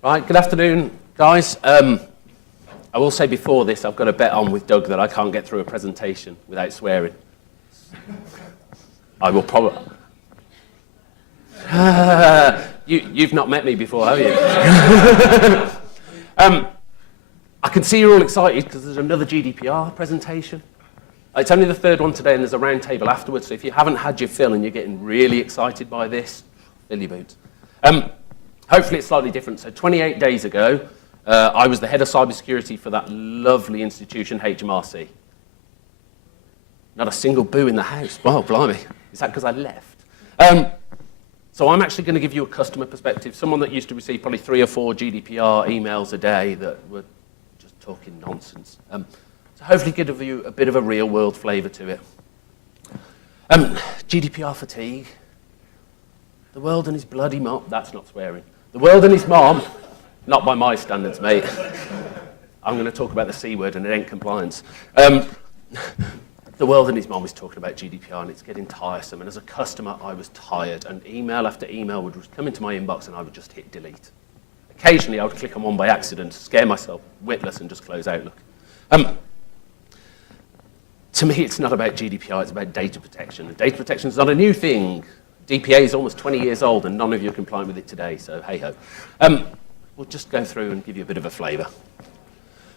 Right, good afternoon, guys. I will say before this, I've got a bet on with Doug that I can't get through a presentation without swearing. I will probably... You've not met me before, have you? I can see you're all excited because there's another GDPR presentation. It's only the third one today and there's a round table afterwards, so if you haven't had your fill and you're getting really excited by this, fill your boots. Hopefully it's slightly different. So 28 days ago, I was the head of cybersecurity for that lovely institution, HMRC. Not a single boo in the house. Wow, blimey. Is that because I left? So I'm actually going to give you a customer perspective, someone that used to receive probably 3 or 4 GDPR emails a day that were just talking nonsense. So hopefully give you a bit of a real-world flavour to it. GDPR fatigue. The world and his bloody mom. That's not swearing. The world and his mom. Not by my standards, mate. I'm going to talk about the C word and it ain't compliance. The world and his mom is talking about GDPR and it's getting tiresome. And as a customer, I was tired. And email after email would come into my inbox and I would just hit delete. Occasionally, I would click on one by accident, scare myself witless and just close Outlook. To me, it's not about GDPR, it's about data protection. And data protection is not a new thing. DPA is almost 20 years old and none of you are compliant with it today, so hey-ho. We'll just go through and give you a bit of a flavour.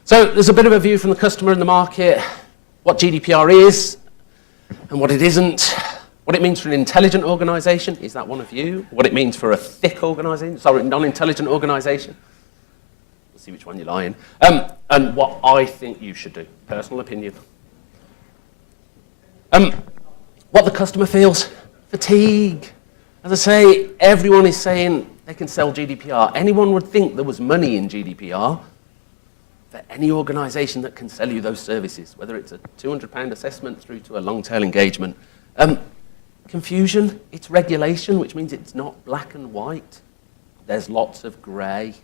So there's a bit of a view from the customer in the market, what GDPR is and what it isn't, what it means for an intelligent organisation, is that one of you? What it means for a thick organisation, sorry, non-intelligent organisation. We'll see which one you lie in. And what I think you should do, personal opinion. What the customer feels. Fatigue. As I say, everyone is saying they can sell GDPR. Anyone would think there was money in GDPR for any organisation that can sell you those services, whether it's a £200 assessment through to a long-tail engagement. Confusion, it's regulation, which means it's not black and white. There's lots of grey.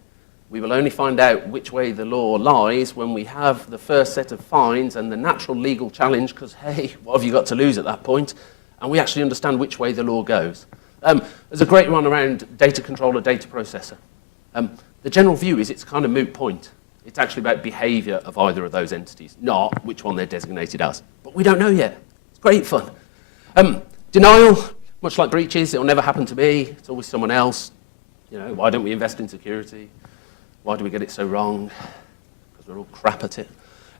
We will only find out which way the law lies when we have the first set of fines and the natural legal challenge, because, hey, what have you got to lose at that point? And we actually understand which way the law goes. There's a great one around data controller, data processor. The general view is it's kind of moot point. It's actually about behaviour of either of those entities, not which one they're designated as. But we don't know yet. It's great fun. Denial, much like breaches, it'll never happen to me. It's always someone else. You know, why don't we invest in security? Why do we get it so wrong? Because we're all crap at it.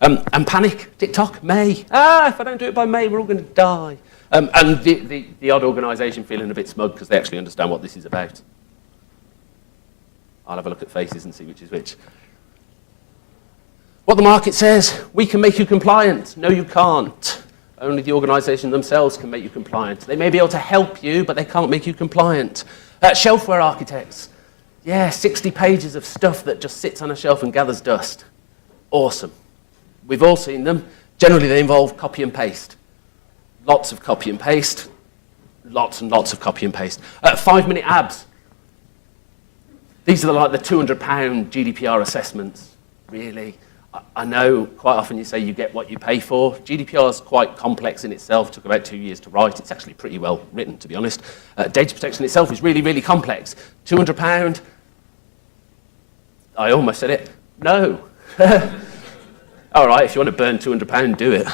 And panic, TikTok, May. If I don't do it by May, we're all going to die. And the odd organisation feeling a bit smug because they actually understand what this is about. I'll have a look at faces and see which is which. What the market says, we can make you compliant. No, you can't. Only the organisation themselves can make you compliant. They may be able to help you, but they can't make you compliant. Shelfware architects. Yeah, 60 pages of stuff that just sits on a shelf and gathers dust. Awesome. We've all seen them. Generally, they involve copy and paste. Lots of copy and paste. Lots and lots of copy and paste. 5-minute abs. These are like the £200 GDPR assessments. Really? I know quite often you say you get what you pay for. GDPR is quite complex in itself. It took about 2 years to write. It's actually pretty well written, to be honest. Data protection itself is really, really complex. £200. I almost said it. No. All right, if you want to burn £200, do it.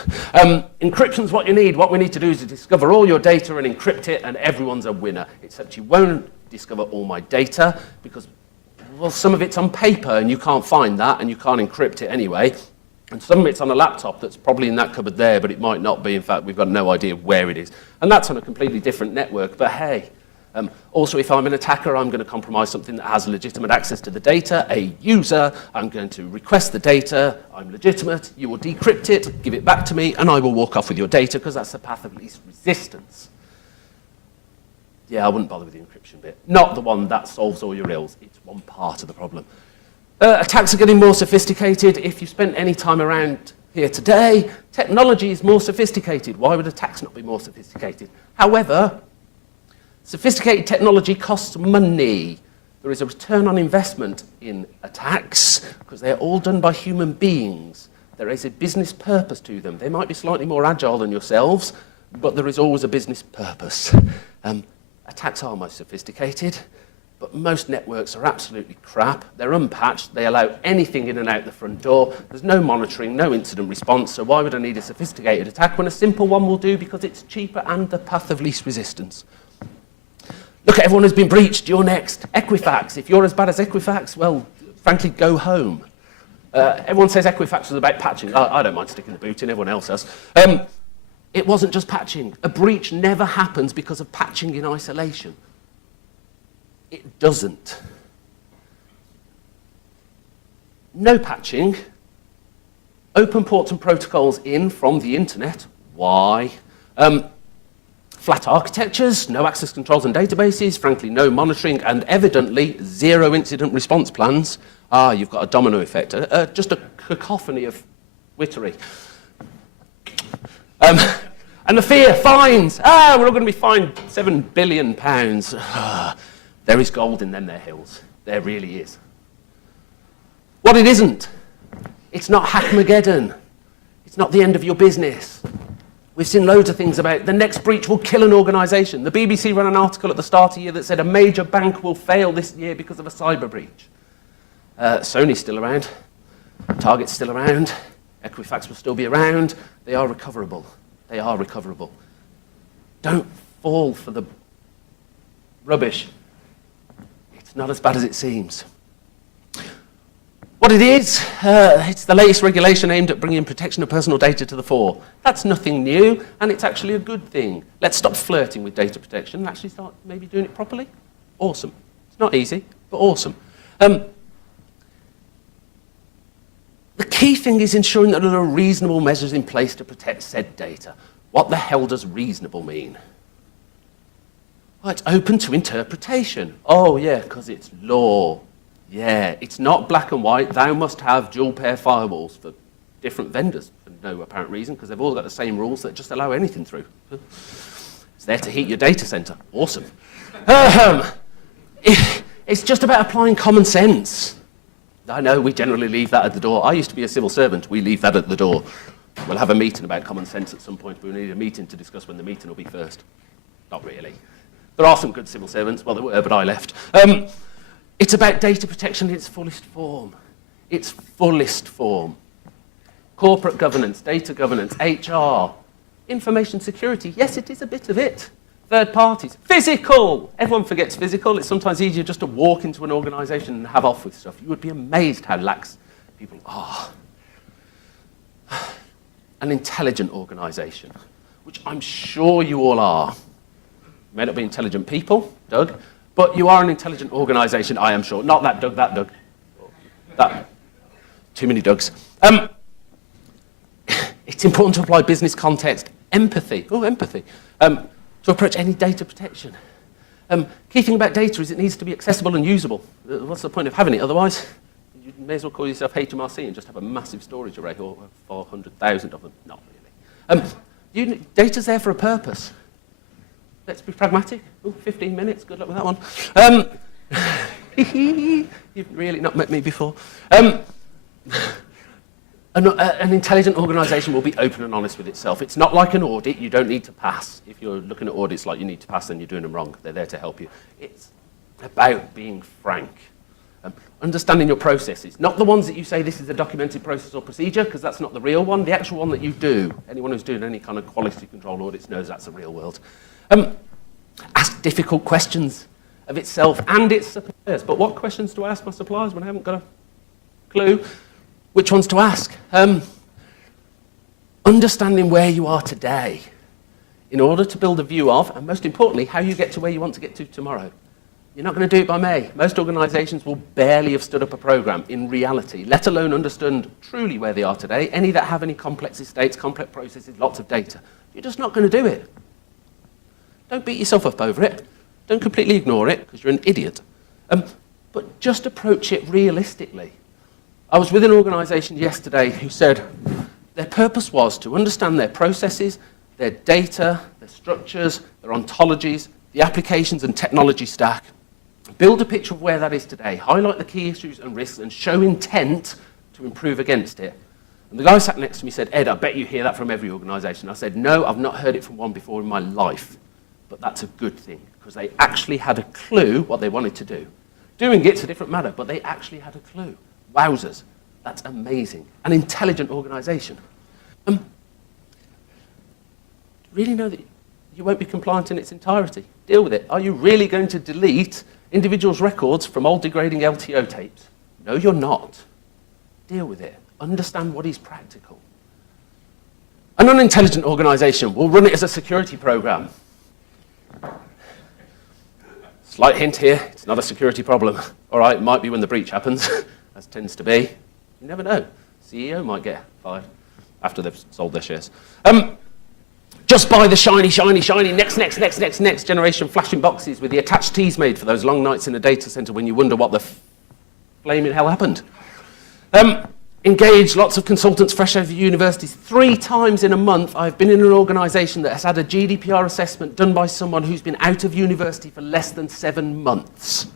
Encryption's what you need. What we need to do is to discover all your data and encrypt it, and everyone's a winner. Except you won't discover all my data because, well, some of it's on paper, and you can't find that, and you can't encrypt it anyway. And some of it's on a laptop that's probably in that cupboard there, but it might not be. In fact, we've got no idea where it is. And that's on a completely different network. But hey, also, if I'm an attacker, I'm going to compromise something that has legitimate access to the data, a user. I'm going to request the data. I'm legitimate. You will decrypt it, give it back to me, and I will walk off with your data because that's the path of least resistance. Yeah, I wouldn't bother with the encryption bit. Not the one that solves all your ills. It's one part of the problem. Attacks are getting more sophisticated. If you spent any time around here today, technology is more sophisticated. Why would attacks not be more sophisticated? However, sophisticated technology costs money. There is a return on investment in attacks because they're all done by human beings. There is a business purpose to them. They might be slightly more agile than yourselves, but there is always a business purpose. Attacks are more sophisticated, but most networks are absolutely crap. They're unpatched. They allow anything in and out the front door. There's no monitoring, no incident response, so why would I need a sophisticated attack when a simple one will do because it's cheaper and the path of least resistance? Look at everyone who's been breached. You're next. Equifax. If you're as bad as Equifax, well, frankly, go home. Everyone says Equifax was about patching. I don't mind sticking the boot in, everyone else does. It wasn't just patching. A breach never happens because of patching in isolation. It doesn't. No patching. Open ports and protocols in from the internet. Why? Flat architectures, no access controls and databases, frankly, no monitoring, and evidently zero incident response plans. You've got a domino effect, just a cacophony of wittery. And the fear, fines. We're all going to be fined £7 billion. There is gold in them there hills. There really is. What it isn't, it's not Hackmageddon. It's not the end of your business. We've seen loads of things about the next breach will kill an organisation. The BBC ran an article at the start of the year that said a major bank will fail this year because of a cyber breach. Sony's still around. Target's still around. Equifax will still be around. They are recoverable. They are recoverable. Don't fall for the rubbish. It's not as bad as it seems. What it is, it's the latest regulation aimed at bringing protection of personal data to the fore. That's nothing new, and it's actually a good thing. Let's stop flirting with data protection and actually start maybe doing it properly. Awesome. It's not easy, but awesome. The key thing is ensuring that there are reasonable measures in place to protect said data. What the hell does reasonable mean? Well, it's open to interpretation. Oh, yeah, because it's law. Yeah, it's not black and white. Thou must have dual-pair firewalls for different vendors for no apparent reason, because they've all got the same rules that just allow anything through. It's there to heat your data center. Awesome. It's just about applying common sense. I know we generally leave that at the door. I used to be a civil servant. We leave that at the door. We'll have a meeting about common sense at some point. We'll need a meeting to discuss when the meeting will be first. Not really. There are some good civil servants. Well, there were, but I left. It's about data protection in its fullest form. Its fullest form. Corporate governance, data governance, HR, information security. Yes, it is a bit of it. Third parties. Physical! Everyone forgets physical. It's sometimes easier just to walk into an organisation and have off with stuff. You would be amazed how lax people are. An intelligent organisation, which I'm sure you all are. You may not be intelligent people, Doug, but you are an intelligent organisation, I am sure. Not that Doug, that Doug. That. Too many Dougs. It's important to apply business context, empathy. Oh, empathy. To approach any data protection. Key thing about data is it needs to be accessible and usable. What's the point of having it? Otherwise, you may as well call yourself HMRC and just have a massive storage array or 400,000 of them. Not really. Data's there for a purpose. Let's be pragmatic. Ooh, 15 minutes. Good luck with that one. You've really not met me before. An intelligent organisation will be open and honest with itself. It's not like an audit. You don't need to pass. If you're looking at audits like you need to pass, then you're doing them wrong. They're there to help you. It's about being frank. Understanding your processes. Not the ones that you say this is a documented process or procedure, because that's not the real one. The actual one that you do. Anyone who's doing any kind of quality control audits knows that's the real world. Ask difficult questions of itself and its suppliers. But what questions do I ask my suppliers when I haven't got a clue which ones to ask? Understanding where you are today in order to build a view of, and most importantly, how you get to where you want to get to tomorrow. You're not going to do it by May. Most organisations will barely have stood up a programme in reality, let alone understand truly where they are today. Any that have any complex estates, complex processes, lots of data. You're just not going to do it. Don't beat yourself up over it. Don't completely ignore it, because you're an idiot. But just approach it realistically. I was with an organisation yesterday who said their purpose was to understand their processes, their data, their structures, their ontologies, the applications and technology stack, build a picture of where that is today, highlight the key issues and risks, and show intent to improve against it. And the guy sat next to me said, Ed, I bet you hear that from every organisation. I said, no, I've not heard it from one before in my life. but that's a good thing, because they actually had a clue what they wanted to do. Doing it's a different matter, but they actually had a clue. Wowzers, that's amazing. An intelligent organization. Really know that you won't be compliant in its entirety. Deal with it. Are you really going to delete individuals' records from old degrading LTO tapes? No, you're not. Deal with it. Understand what is practical. An unintelligent organization will run it as a security program. Slight hint here, it's not a security problem. All right, it might be when the breach happens, as tends to be. You never know. CEO might get fired after they've sold their shares. Just buy the shiny, next generation flashing boxes with the attached teas made for those long nights in a data center when you wonder what the flaming hell happened. Engage lots of consultants fresh out of universities. 3 times in a month, I've been in an organization that has had a GDPR assessment done by someone who's been out of university for less than 7 months.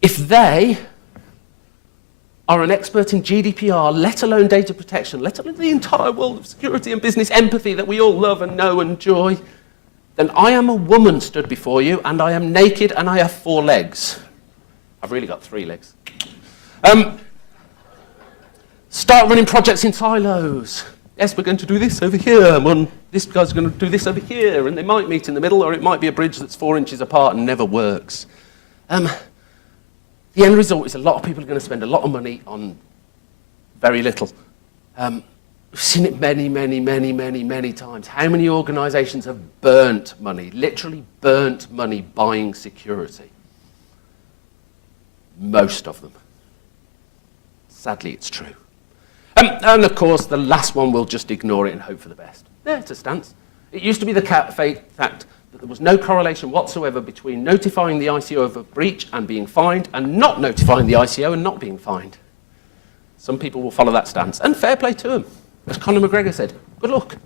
If they are an expert in GDPR, let alone data protection, let alone the entire world of security and business empathy that we all love and know and enjoy, then I am a woman stood before you, and I am naked, and I have 4 legs. I've really got 3 legs. Start running projects in silos. Yes, we're going to do this over here, and this guy's going to do this over here, and they might meet in the middle, or it might be a bridge that's 4 inches apart and never works. The end result is a lot of people are going to spend a lot of money on very little. We've seen it many times. How many organizations have burnt money, literally burnt money buying security? Most of them. Sadly, it's true. And of course, the last one will just ignore it and hope for the best. Yeah, it's a stance. It used to be the fact that there was no correlation whatsoever between notifying the ICO of a breach and being fined, and not notifying the ICO and not being fined. Some people will follow that stance, and fair play to them. As Conor McGregor said, good luck.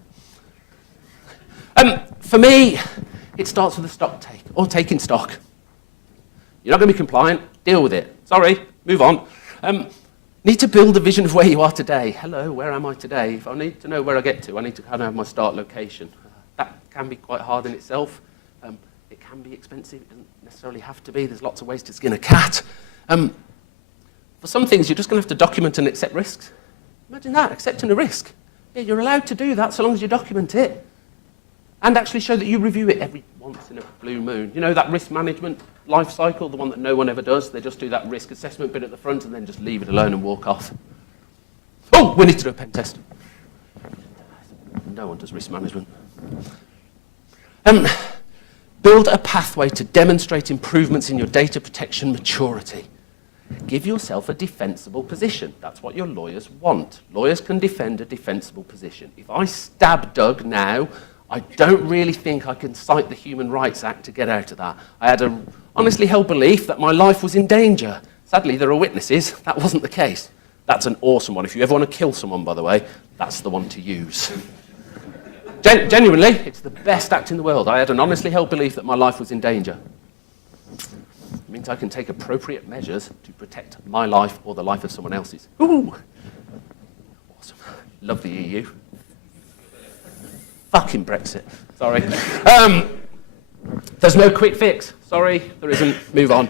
For me, it starts with a stock take, or taking stock. You're not going to be compliant, deal with it. Sorry, move on. Need to build a vision of where you are today. Hello, where am I today? If I need to know where I get to, I need to kind of have my start location. That can be quite hard in itself. It can be expensive, it doesn't necessarily have to be. There's lots of ways to skin a cat. For some things, you're just going to have to document and accept risks. Imagine that, accepting a risk. Yeah, you're allowed to do that so long as you document it and actually show that you review it every once in a blue moon. You know, that risk management life cycle, the one that no one ever does. They just do that risk assessment bit at the front and then just leave it alone and walk off. Oh, we need to do a pen test. No one does risk management. Build a pathway to demonstrate improvements in your data protection maturity. Give yourself a defensible position. That's what your lawyers want. Lawyers can defend a defensible position. If I stab Doug now, I don't really think I can cite the Human Rights Act to get out of that. I had a honestly held belief that my life was in danger. Sadly, there are witnesses. That wasn't the case. That's an awesome one. If you ever want to kill someone, by the way, that's the one to use. Genuinely, it's the best act in the world. I had an honestly held belief that my life was in danger. It means I can take appropriate measures to protect my life or the life of someone else's. Ooh! Awesome. Love the EU. Fucking Brexit. Sorry. There's no quick fix. Sorry, there isn't. Move on.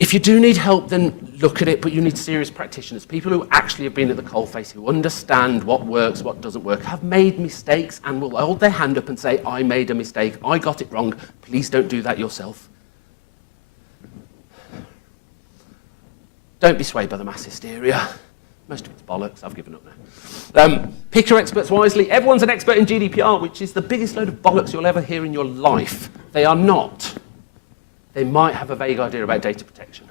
If you do need help, then look at it, but you need serious practitioners, people who actually have been at the coalface, who understand what works, what doesn't work, have made mistakes, and will hold their hand up and say, I made a mistake, I got it wrong, please don't do that yourself. Don't be swayed by the mass hysteria. Most of it's bollocks, I've given up now. Pick your experts wisely. Everyone's an expert in GDPR, which is the biggest load of bollocks you'll ever hear in your life. They are not. They might have a vague idea about data protection.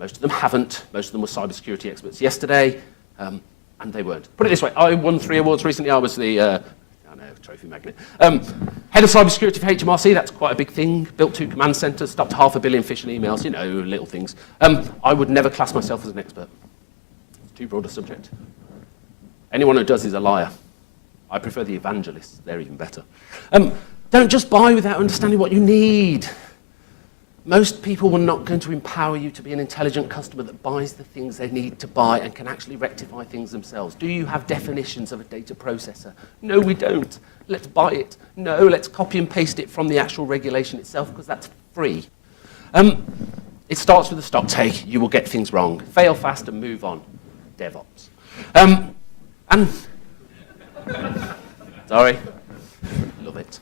Most of them haven't. Most of them were cybersecurity experts yesterday, and they weren't. Put it this way, I won 3 awards recently. I was the, trophy magnet. Head of cybersecurity for HMRC, that's quite a big thing. Built 2 command centers, stopped 500 million phishing emails, you know, little things. I would never class myself as an expert. It's too broad a subject. Anyone who does is a liar. I prefer the evangelists, they're even better. Don't just buy without understanding what you need. Most people are not going to empower you to be an intelligent customer that buys the things they need to buy and can actually rectify things themselves. Do you have definitions of a data processor? No, we don't. Let's buy it. No, let's copy and paste it from the actual regulation itself because that's free. It starts with a stock take. You will get things wrong. Fail fast and move on. DevOps. Sorry. Love it.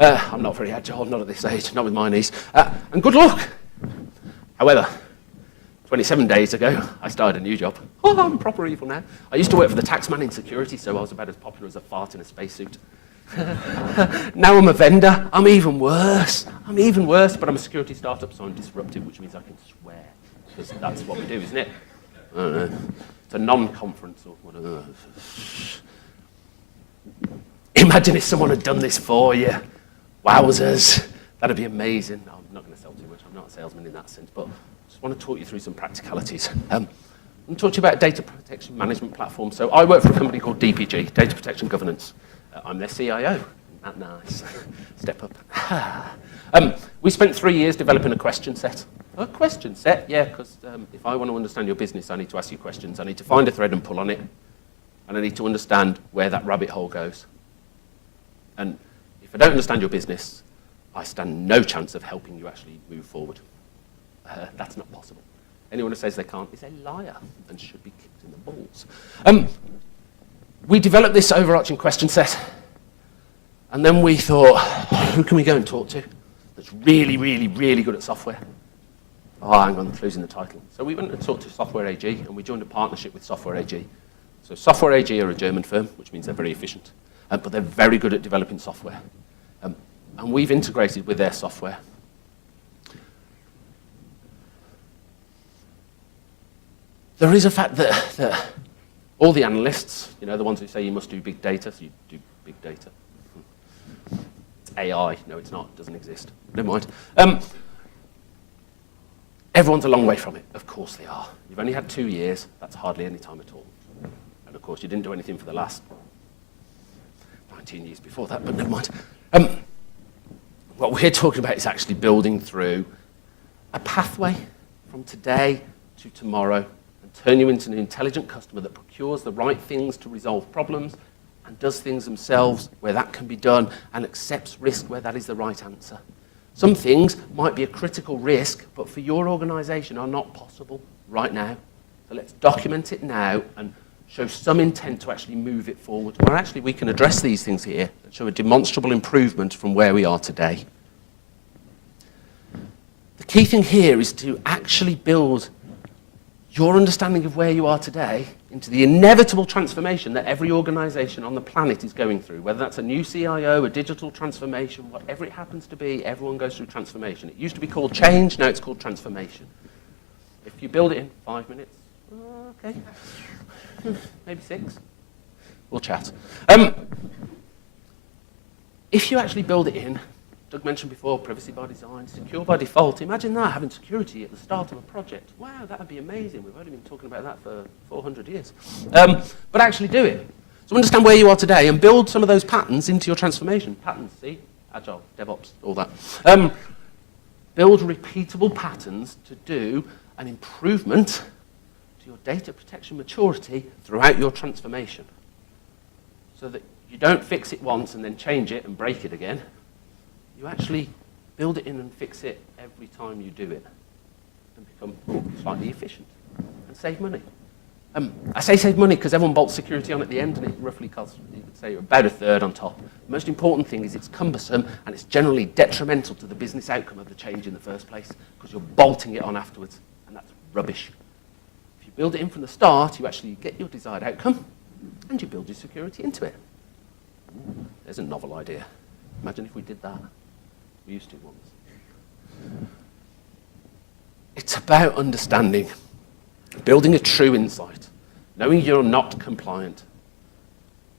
I'm not very agile, not at this age, not with my knees. And good luck. However, 27 days ago, I started a new job. Oh, I'm proper evil now. I used to work for the taxman in security, so I was about as popular as a fart in a spacesuit. Now I'm a vendor. I'm even worse, but I'm a security startup, so I'm disruptive, which means I can swear, because that's what we do, isn't it? I don't know. It's a non-conference or whatever. Imagine if someone had done this for you. Wowzers. That'd be amazing. No, I'm not going to sell too much. I'm not a salesman in that sense, but I just want to talk you through some practicalities. I'm going to talk to you about a data protection management platform. So I work for a company called DPG, Data Protection Governance. I'm their CIO. Isn't that nice? Step up. We spent 3 years developing a question set. A question set? Yeah, because if I want to understand your business, I need to ask you questions. I need to find a thread and pull on it. And I need to understand where that rabbit hole goes. And if I don't understand your business, I stand no chance of helping you actually move forward. That's not possible. Anyone who says they can't is a liar and should be kicked in the balls. We developed this overarching question set, and then we thought, who can we go and talk to that's really, really, really good at software? Oh, hang on, losing the title. So we went and talked to Software AG, and we joined a partnership with Software AG. So Software AG are a German firm, which means they're very efficient, but they're very good at developing software. And we've integrated with their software. There is a fact that all the analysts, you know, the ones who say you must do big data, so you do big data. It's AI. No, it's not. It doesn't exist. Never mind. Everyone's a long way from it. Of course they are. You've only had 2 years. That's hardly any time at all. And of course, you didn't do anything for the last 19 years before that, but never mind. What we're talking about is actually building through a pathway from today to tomorrow and turn you into an intelligent customer that procures the right things to resolve problems and does things themselves where that can be done and accepts risk where that is the right answer. Some things might be a critical risk, but for your organization are not possible right now. So let's document it now and show some intent to actually move it forward. Or actually, we can address these things here and show a demonstrable improvement from where we are today. The key thing here is to actually build your understanding of where you are today into the inevitable transformation that every organization on the planet is going through. Whether that's a new CIO, a digital transformation, whatever it happens to be, everyone goes through transformation. It used to be called change, now it's called transformation. If you build it in 5 minutes, okay. Maybe 6. We'll chat. If you actually build it in, Doug mentioned before, privacy by design, secure by default. Imagine that, having security at the start of a project. Wow, that would be amazing. We've only been talking about that for 400 years. But actually do it. So understand where you are today and build some of those patterns into your transformation. Patterns, see? Agile, DevOps, all that. Build repeatable patterns to do an improvement your data protection maturity throughout your transformation so that you don't fix it once and then change it and break it again. You actually build it in and fix it every time you do it and become slightly efficient and save money. I say save money because everyone bolts security on at the end and it roughly costs, you could say, about a third on top. The most important thing is it's cumbersome and it's generally detrimental to the business outcome of the change in the first place because you're bolting it on afterwards, and that's rubbish. Build it in from the start, you actually get your desired outcome, and you build your security into it. Ooh, there's a novel idea. Imagine if we did that. We used to once. It's about understanding, building a true insight, knowing you're not compliant,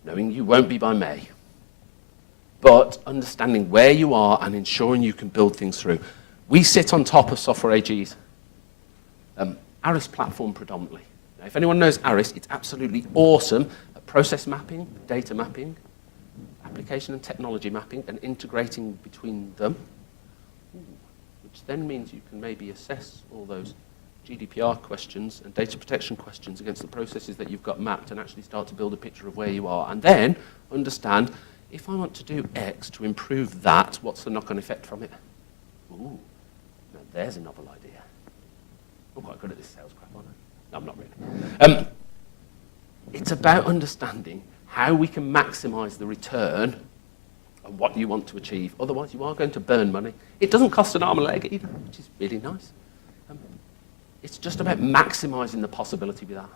knowing you won't be by May, but understanding where you are and ensuring you can build things through. We sit on top of Software AG's Aris platform predominantly. Now, if anyone knows Aris, it's absolutely awesome at process mapping, data mapping, application and technology mapping, and integrating between them, which which then means you can maybe assess all those GDPR questions and data protection questions against the processes that you've got mapped and actually start to build a picture of where you are. And then understand, if I want to do X to improve that, what's the knock-on effect from it? Ooh, now there's a novel idea. I'm quite good at this sales crap, aren't I? No, I'm not really. It's about understanding how we can maximize the return and what you want to achieve. Otherwise, you are going to burn money. It doesn't cost an arm and a leg either, which is really nice. It's just about maximizing the possibility with that.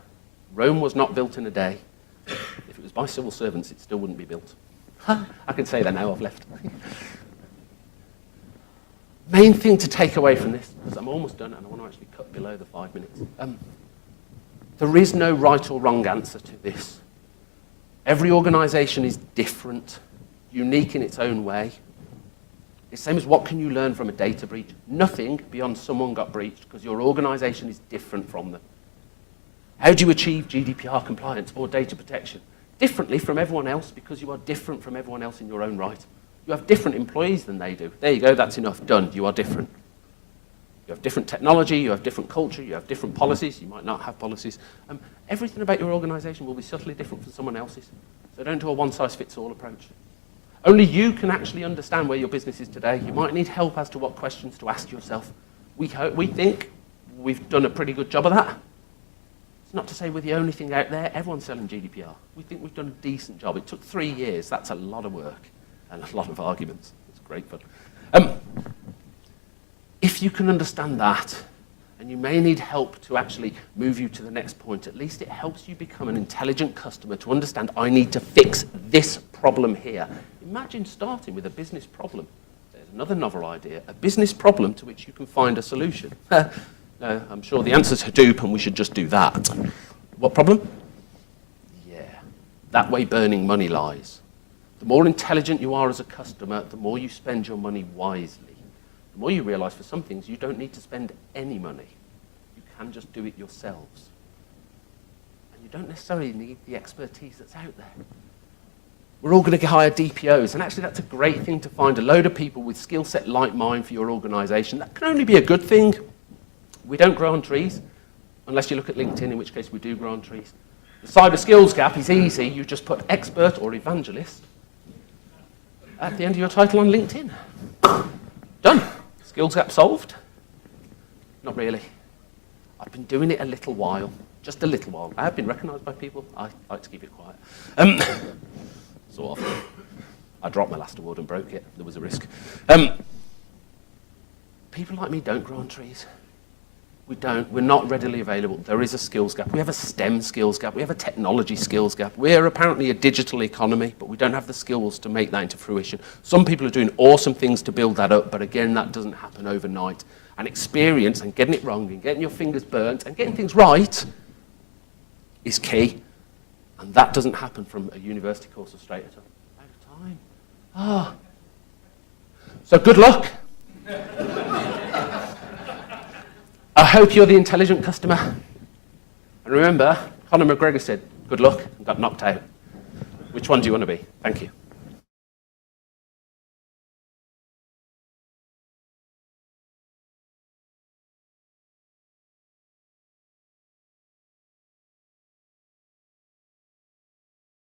Rome was not built in a day. If it was by civil servants, it still wouldn't be built. I can say that now, I've left. Main thing to take away from this, because I'm almost done and I want to actually cut below the 5 minutes. There is no right or wrong answer to this. Every organization is different, unique in its own way. It's the same as what can you learn from a data breach? Nothing beyond someone got breached because your organization is different from them. How do you achieve GDPR compliance or data protection? Differently from everyone else because you are different from everyone else in your own right. You have different employees than they do. There you go, that's enough, done, you are different. You have different technology, you have different culture, you have different policies, you might not have policies. Everything about your organization will be subtly different from someone else's. So don't do a one-size-fits-all approach. Only you can actually understand where your business is today. You might need help as to what questions to ask yourself. We think we've done a pretty good job of that. It's not to say we're the only thing out there. Everyone's selling GDPR. We think we've done a decent job. It took 3 years. That's a lot of work and a lot of arguments. It's great fun. If you can understand that, and you may need help to actually move you to the next point, at least it helps you become an intelligent customer to understand, I need to fix this problem here. Imagine starting with a business problem. There's another novel idea, a business problem to which you can find a solution. No, I'm sure the answer's Hadoop, and we should just do that. What problem? Yeah, that way burning money lies. The more intelligent you are as a customer, the more you spend your money wisely. The more you realize for some things, you don't need to spend any money. You can just do it yourselves. And you don't necessarily need the expertise that's out there. We're all going to hire DPOs, and actually that's a great thing to find a load of people with skill set like mine for your organization. That can only be a good thing. We don't grow on trees, unless you look at LinkedIn, in which case we do grow on trees. The cyber skills gap is easy. You just put expert or evangelist at the end of your title on LinkedIn. Done. Skills gap solved? Not really. I've been doing it a little while, just a little while. I have been recognized by people. I like to keep it quiet. Sort of. I dropped my last award and broke it. There was a risk. People like me don't grow on trees. We don't. We're not readily available. There is a skills gap. We have a STEM skills gap. We have a technology skills gap. We're apparently a digital economy, but we don't have the skills to make that into fruition. Some people are doing awesome things to build that up, but again, that doesn't happen overnight. And experience and getting it wrong and getting your fingers burnt and getting things right is key. And that doesn't happen from a university course or straight out of time. Ah. So good luck. I hope you're the intelligent customer. And remember, Conor McGregor said, good luck, and got knocked out. Which one do you want to be? Thank you.